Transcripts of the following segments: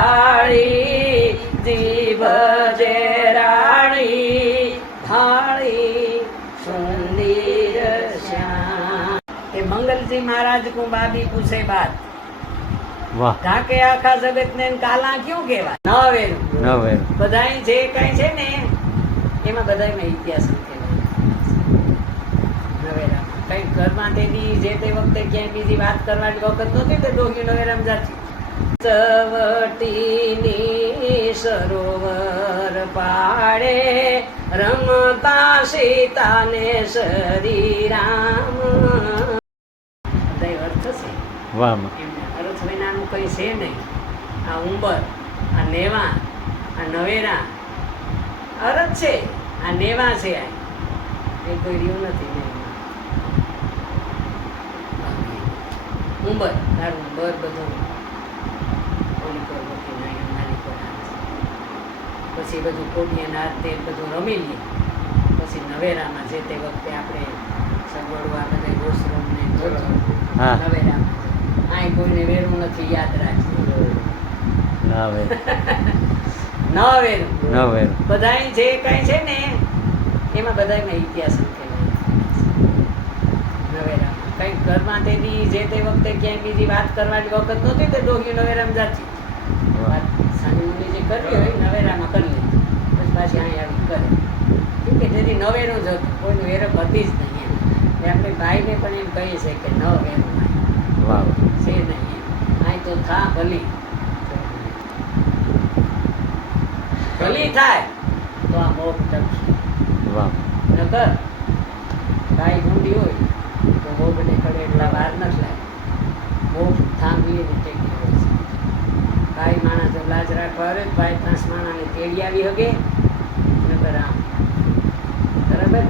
કાળી જીભ જે રાણી થાળી સુંદર શ્યામ। એ મંગલજી महाराज को बाबी पूछे बात વાહ ઢાકે આખા જગત ને કાલા ક્યું કહેવાય? નવેરું બધાય જે કઈ છે ને એમાં બધાયમાં ઇતિહાસ નવેરા કઈ ઘરમાં તેની જે તે વખતે ક્યાંય બીજી વાત કરવાની વખત નહોતી તો ડોહી નવેરામ જાતી સવટીની સરોવર પાડે રમતા સીતાને શ્રી રામ અર્થ છે વાહ અર્થ વિનાનું કઈ છે નહીં। આ ઉંબર આ નેવા આ નવેરા અરજ છે આ નેવા છે એ કોઈ રહ્યું નથી ને ઉંબર તારું ઉંબર બધું પછી બધું કોડીએ નાદ તે બધું રમી લઈએ પછી નવેરામાં જે તે વખતે આપણે સગવડવા બધા રોષરૂમ ને નવેરામાં આ કોઈને વેરું નથી યાદ રાખજો નવેરું બધાય જે કઈ છે ને એમાં બધાયમાં ઇતિહાસ નવેરામાં કઈ ઘરમાં તેની જે તે વખતે ક્યાંય બીજી વાત કરવાની વખત નહોતી તો ડોહી નવેરામ જાતી સાની મુની જે કરવી હોય નવેરામાં કરી લે પછી પાછી અહીં આવી કરે કેમ કે જેથી નવેરું જ હતું કોઈનું વેરક હતી જ નહીં એમ આપણે ભાઈને પણ એમ કહીએ છીએ કે ન વેરું છે નહીં અહીં તો થા ભલી થાય તો આ મોગ ટકશે નકર ગાય ગુંડી હોય તો મોગને ખડે એટલા વાર નથી લાગે મોગ થાંભલી ને ટેકી હોય છે ભાઈ માણસ જો લાજ રાખવા આવે ભાઈ 5 માણાને તેડી આવી હગે નકર આમ બરાબર।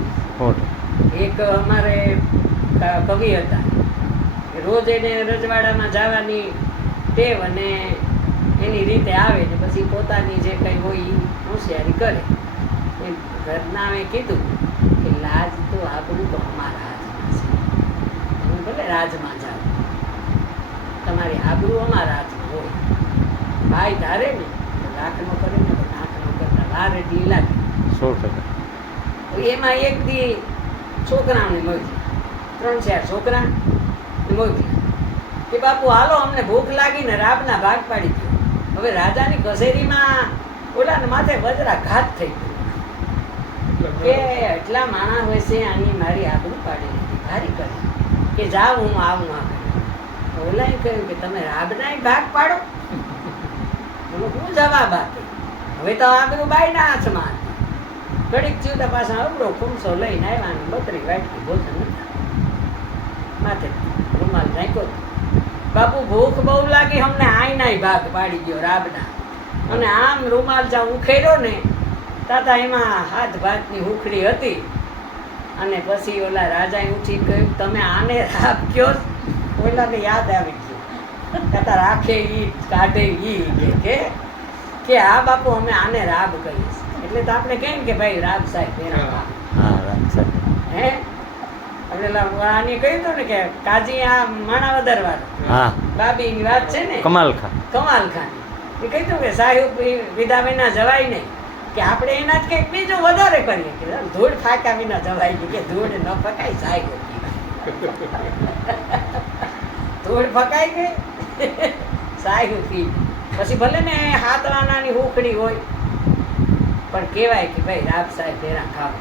એક અમારે કવિ હતા રોજ એને રજવાડામાં જવાની ટેવ અને એની રીતે આવે ને પછી પોતાની જે કંઈ હોય એ હોશિયારી કરે એ ઘરનાએ કીધું કે લાજ તો આપણું તો અમારા હાથમાં છે તમે ભલે રાજમાં જાઓ તમારી આબરૂ અમારા હાથમાં હોય ભાઈ ધારે ને તો લાખનો કરે ને તો નાખનો કરતા વાર એટલી લાગે 100%। એમાં એક દી છોકરાને મોકલી 3-4 છોકરા મોકલી કે બાપુ હાલો અમને ભૂખ લાગીને રાબના ભાગ પાડી દો। હવે રાજાની કચેરીમાં ઓલાને માથે વજરા ઘાત થઈ ગયો કે એટલા માણા હોય છે આની મારી આબરૂ પાડી દીધી ભારી કરી કે જાઓ હું આવું આ ઓલાએ કહ્યું કે તમે રાબના ભાગ પાડો બોલો શું જવાબ આપે હવે તો આબરૂ બાઈના હાથમાં ઘડીક ચૂતા પાછા અબડો ખુમસો લઈને આવ્યા 32 વાટકી ભોજન માથે રૂમાલ નાખ્યો બાપુ ભૂખ બહુ લાગી અમને આઈના ભાગ પાડી ગયો રાબના અને આમ રૂમાલ જ્યાં ઉખેર્યો ને તાતા એમાં હાથ ભાતની હુખડી હતી અને પછી ઓલા રાજાએ ઉઠી કહ્યું તમે આને રાબ કયો ઓલાને યાદ આવી ગયું તાતા રાખે ઈ કાઢે ઈ કે આ બાપુ અમે આને રાબ કહીએ એટલે તો આપણે કહીએ કે ભાઈ રાબ સાહેબ હે આપણે આની કહ્યું હતું ને કે કાજી આ માણાવદર વાળો બાબીની વાત છે ને કમાલ ખાન એ કહ્યું કે સાહેબ વિધા વિના જવાય નહીં કે આપણે એના જ કંઈક બીજું વધારે કરીએ કે ધૂળ ફાંકા વિના જવાય નહીં કે ધૂળ ન ફકાય સાહેબ ધૂળ ફકાઈ ગઈ સાહેબ પી પછી ભલે ને હાથ વાનાની હુકડી હોય પણ કહેવાય કે ભાઈ રાબ સાહેબ તેરા ખાવ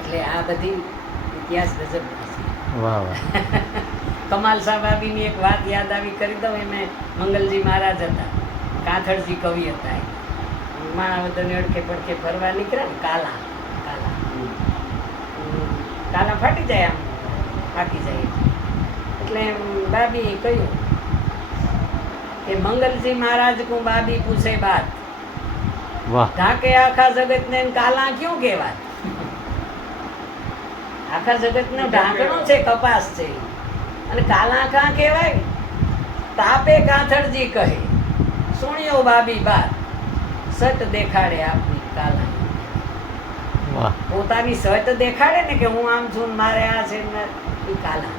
એટલે આ બધી ઇતિહાસ ગજબ કમાલ સાહેબાબીની એક વાત યાદ આવી કરી દઉં એમાં મંગલજી મહારાજ હતા કાથડજી કવિ હતા માણાવદરની અડખે પડખે ફરવા નીકળ્યા ને કાલા ફાટી જાય આમ ફાટી જાય એટલે બાબી કહ્યું કે મંગલજી મહારાજ કો બાબી પૂછે બાત ઢાકે આખા જગત ને કાલા ક્યું કહેવાય? આખા જગત નો ઢાંકણો છે કપાસ છે અને કાલા કાં કહેવાય? તાપે કાથડજી કહે સુણ્યો બાબી બાત સટ દેખાડે આપની કાલા પોતાની સટ દેખાડે ને કે હું આમ છું મારે આ છે એ કાલા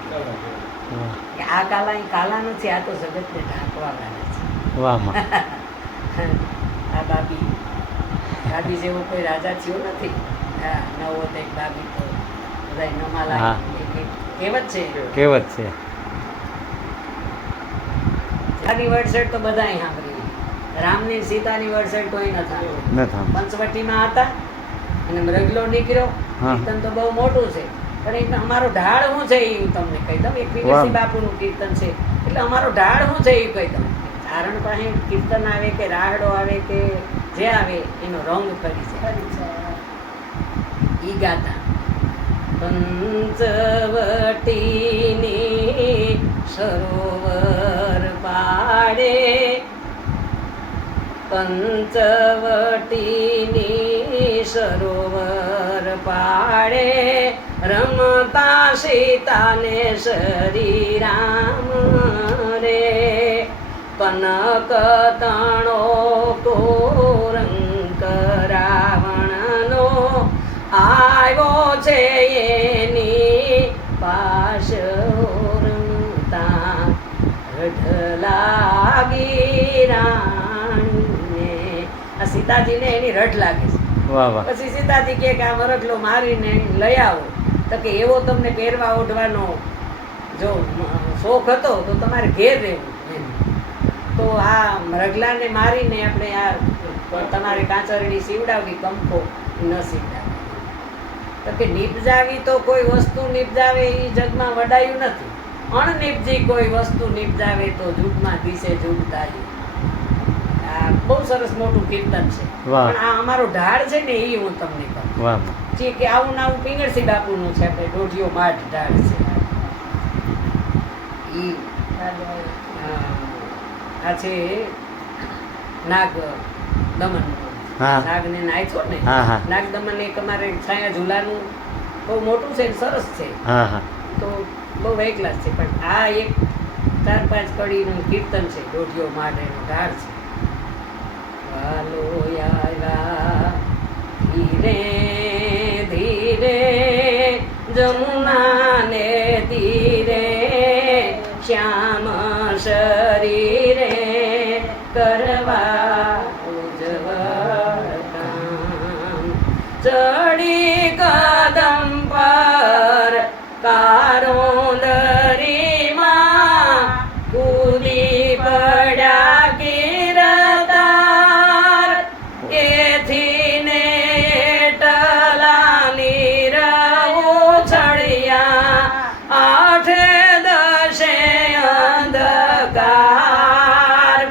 કે આ કાલા એ કાલા નથી, આ તો જગતને ઢાંકવા વાળા છે. વાહ માં. આ બાબી જેવો કોઈ રાજા થયો નથી. હા, નવો તો એક બાબી તો બધા નમાલા હા. કહેવત છે. કહેવત છે. સીતાની વડસેટ તો બધાય સાંભળી. રામની સીતાની વડસેટ કોઈ ન થાય. પંચવટીમાં હતા અને મૃગલો નીકળ્યો. હા. કીર્તન તો બહુ મોટું છે, પણ એક અમારો ઢાળ શું છે એ હું તમને કહી દઉં. એક વિનયસિંહ બાપુનું કીર્તન છે, એટલે અમારો ઢાળ શું છે એ કહી દઉં. કારણ પાસે કીર્તન આવે કે રાહડો આવે કે જે આવે એનો રંગ કરી છે ઈ ગાતા. પંચવટીની સરોવર પાડે, પંચવટીની સરોવર પાડે, રમતા સીતાને શ્રી રામ રે. કનક તણો કોરંક રાવણનો આવ્યો છે એની પાશ રમતા, રઢ લાગી રાણીને. આ સીતાજીને એની રઢ લાગે છે. વાહ વાહ. પછી સીતાજી કે આ મરઘલો મારીને લઈ આવો. તો કે એવો તમને પહેરવા ઓઢવાનો જો શોખ હતો તો તમારે ઘેર રહેવું. તો આ મરઘલાને મારીને આપણે આ તમારે કાંચરડી સીવડાવવી, કંપો ન સીવડાવી. તો કે નિપજાવી તો કોઈ વસ્તુ નિપજાવે એ જગમાં વડાયું નથી. અણનિપજી કોઈ વસ્તુ નિપજાવે તો જૂઠમાં દિશે જૂઠતા. આ બહુ સરસ મોટું કીર્તન છે. વાહ. પણ આ અમારો ઢાળ છે ને એ હું તમને કહું. વાહ. જે કે આવું ને આવું પિંગળસિંહ બાપુનું છે, આપણે દોઢિયો માઠ ઢાળ છે. ઈ આ છે નાગ દમન. હા. નાગને નાચ્યો ને. હા હા. નાગ દમન એક અમારે છાયા ઝુલાનું બહુ મોટું છે ને સરસ છે. હા હા. તો બહુ હાઈ ક્લાસ છે. પણ આ એક 4-5 કડીનું કીર્તન છે, દોઢિયો માઠ એનો ઢાળ છે. વાલો આવ્યા ધીરે ધીરે જમુનાને તીરે, શ્યામ શરીરે કરવા ઉજ્જવળ કામ. ચડી કદમ પર કારોંદરીમાં, કૂદી પડ્યા ગીરધાર. એથી ને ટલાની ઉછળ્યા, આઠે દશે અંધકાર.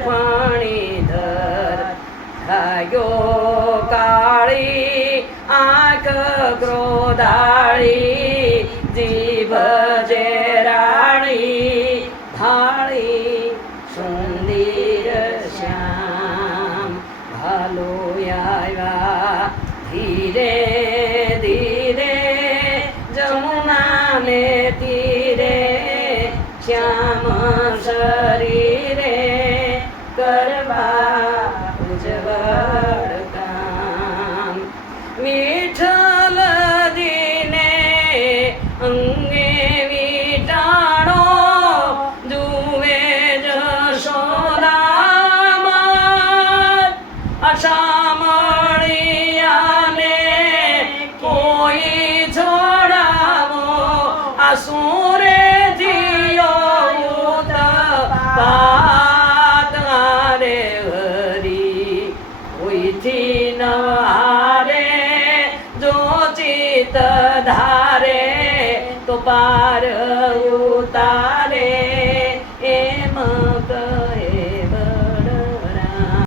ફણીધર થાયો કાળી, આંખ ક્રોધાળી, જીભ જેરાણી, ભાળી સુંદર શ્યામ. ભાલો આવ્યા ધીરે ધીરે જમુનાને તીરે, શ્યામ શરીરે કરવા ઉજ્જવળ કામ. વિઠ્ઠલજીને અંગે વીટાણો, જુએ જશોદામાં. અસામળિયાને કોઈ છોડાવો, આસુરે જીયો ઉતપાત. હારે હરી કોઈથી ન હારે, જો ચિત ધારે તો પાર ઉતારે.